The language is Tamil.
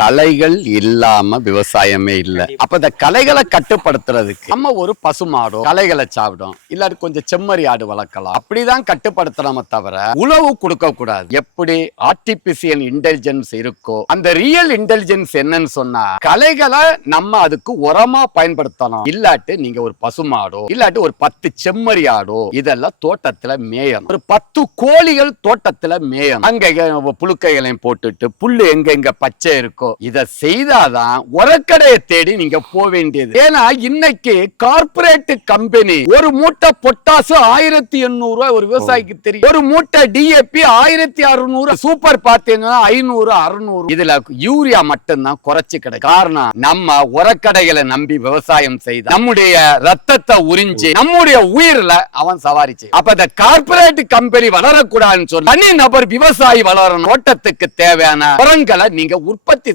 கலைகள் இல்லாம விவசாயமே இல்ல. அப்ப இந்த கலைகளை கட்டுப்படுத்துறதுக்கு நம்ம ஒரு பசுமாடோ கலைகளை சாப்பிடும் இல்லாட்டி கொஞ்சம் செம்மறி ஆடு வளர்க்கலாம். அப்படிதான் கட்டுப்படுத்தலாம தவிர உணவு கொடுக்க கூடாது. எப்படி ஆர்டிபிஷியல் இன்டெலிஜென்ஸ் இருக்கோ அந்த ரியல் இன்டெலிஜென்ஸ் என்னன்னு சொன்னா கலைகளை நம்ம அதுக்கு உரமா பயன்படுத்தணும். இல்லாட்டி நீங்க ஒரு பசுமாடோ இல்லாட்டி ஒரு பத்து செம்மறி ஆடோ இதெல்லாம் தோட்டத்துல மேயணும். ஒரு பத்து கோழிகள் தோட்டத்துல மேயணும். அங்க புழுக்கைகளையும் போட்டுட்டு புல்லு எங்க எங்க பச்சை இருக்கும் இத செய்தாதான் உரக்கடையை தேடி நீங்க போக வேண்டியது. ஏன்னா இன்னைக்கு கார்பரேட் கம்பெனி ஒரு மூட்டை பொட்டாசு ஆயிரத்தி எண்ணூறு ரூபாய் ஒரு விவசாயிக்கு தெரியும். ஒரு மூட்டை டிஏபி ஆயிரத்தி அறுநூறு சூப்பர் பார்த்தீங்கன்னா ஐநூறு அறுநூறு. இதுல யூரியா மட்டும்தான் குறைச்சு கிடைக்கும் காரணம் நம்ம உரக்கடைகளை நம்பி விவசாயம் செய்த நம்முடைய ரத்தத்தை உறிஞ்சி நம்முடைய உயிர்ல அவன் சவாரிச்சு அப்ப இந்த கார்பரேட் கம்பெனி வளரக்கூடாதுன்னு சொல்லி தனி நபர் விவசாயி வளரணும். தோட்டத்துக்கு தேவையான உரங்களை நீங்க உற்பத்தி